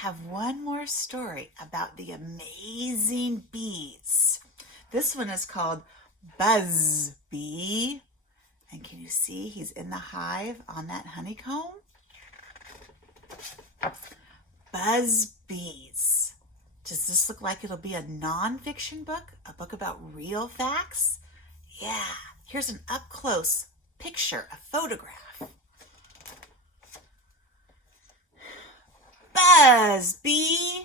have one more story about the amazing bees. This one is called Buzz Bee. And can you see he's in the hive on that honeycomb? Buzz Bees. Does this look like it'll be a nonfiction book? A book about real facts? Yeah, here's an up-close picture, a photograph. Buzz Bee.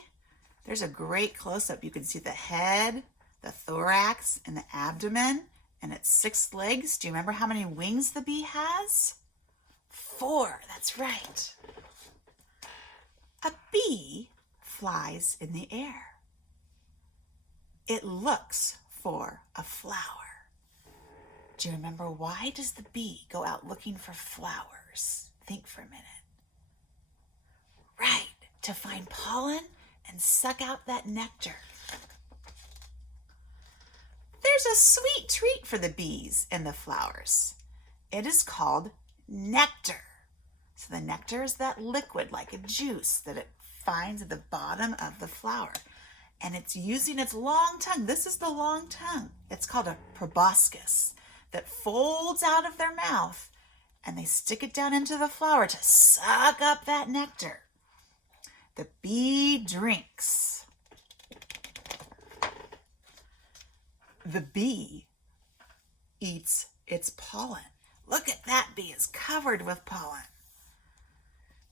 There's a great close-up. You can see the head, the thorax, and the abdomen, and its 6 legs. Do you remember how many wings the bee has? 4, that's right. A bee flies in the air. It looks for a flower. Do you remember, why does the bee go out looking for flowers? Think for a minute. Right, to find pollen and suck out that nectar. There's a sweet treat for the bees in the flowers. It is called nectar. So the nectar is that liquid, like a juice, that it finds at the bottom of the flower. And it's using its long tongue. This is the long tongue. It's called a proboscis, that folds out of their mouth, and they stick it down into the flower to suck up that nectar. The bee drinks. The bee eats its pollen. Look at that bee, is covered with pollen.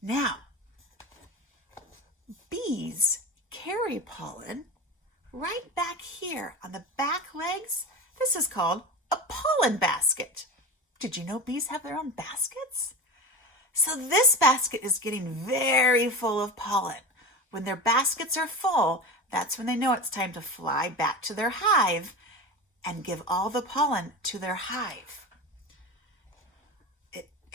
Now, bees carry pollen right back here on the back legs. This is called a pollen basket. Did you know bees have their own baskets? So this basket is getting very full of pollen. When their baskets are full, that's when they know it's time to fly back to their hive and give all the pollen to their hive.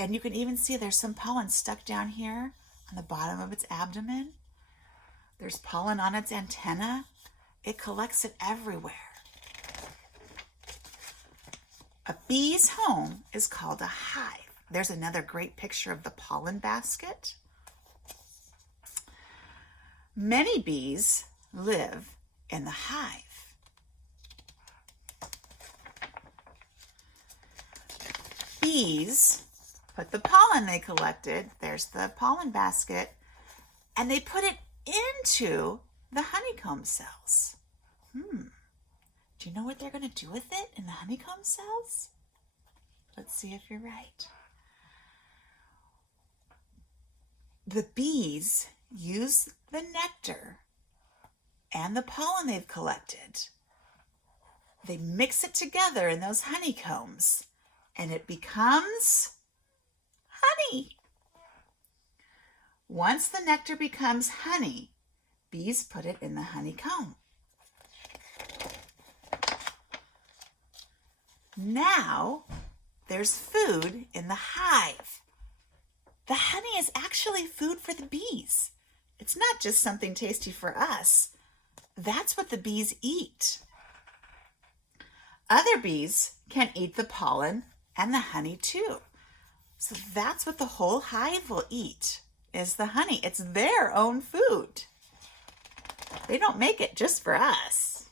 And you can even see there's some pollen stuck down here on the bottom of its abdomen. There's pollen on its antenna. It collects it everywhere. A bee's home is called a hive. There's another great picture of the pollen basket. Many bees live in the hive. Bees put the pollen they collected, there's the pollen basket, and they put it into the honeycomb cells. Do you know what they're going to do with it in the honeycomb cells? Let's see if you're right. The bees use the nectar and the pollen they've collected. They mix it together in those honeycombs, and it becomes honey. Once the nectar becomes honey, bees put it in the honeycomb. Now there's food in the hive. The honey is actually food for the bees. It's not just something tasty for us. That's what the bees eat. Other bees can eat the pollen and the honey too. So that's what the whole hive will eat, is the honey. It's their own food. They don't make it just for us.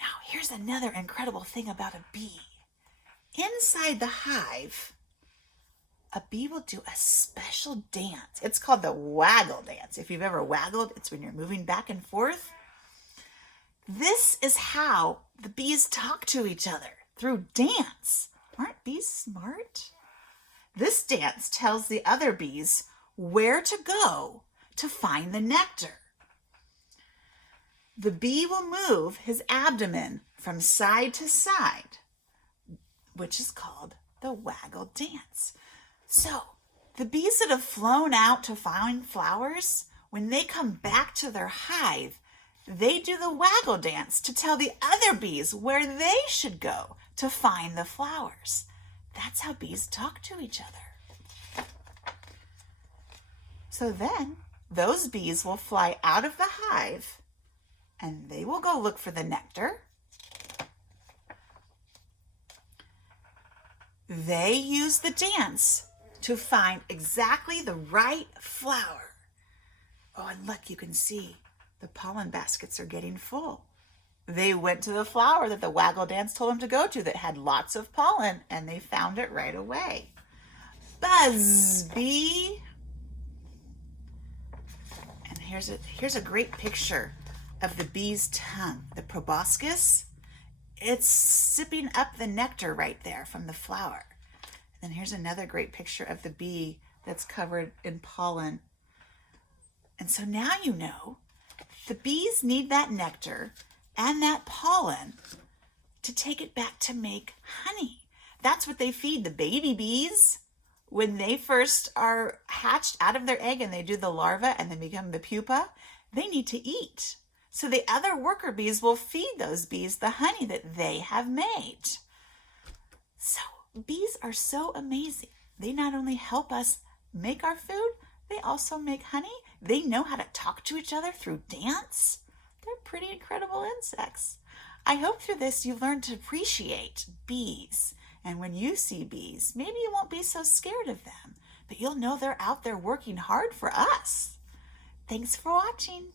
Now, here's another incredible thing about a bee. Inside the hive, a bee will do a special dance. It's called the waggle dance. If you've ever waggled, it's when you're moving back and forth. This is how the bees talk to each other, through dance. Aren't bees smart? This dance tells the other bees where to go to find the nectar. The bee will move his abdomen from side to side, which is called the waggle dance. So the bees that have flown out to find flowers, when they come back to their hive, they do the waggle dance to tell the other bees where they should go to find the flowers. That's how bees talk to each other. So then those bees will fly out of the hive and they will go look for the nectar. They use the dance to find exactly the right flower. Oh, and look, you can see the pollen baskets are getting full. They went to the flower that the waggle dance told them to go to that had lots of pollen, and they found it right away. Buzz bee. And here's a great picture of the bee's tongue, the proboscis. It's sipping up the nectar right there from the flower. And here's another great picture of the bee that's covered in pollen. And so now you know the bees need that nectar and that pollen to take it back to make honey. That's what they feed the baby bees when they first are hatched out of their egg and they do the larva and then become the pupa. They need to eat. So the other worker bees will feed those bees the honey that they have made. So bees are so amazing. They not only help us make our food, they also make honey. They know how to talk to each other through dance. They're pretty incredible insects. I hope through this you've learned to appreciate bees. And when you see bees, maybe you won't be so scared of them, but you'll know they're out there working hard for us. Thanks for watching.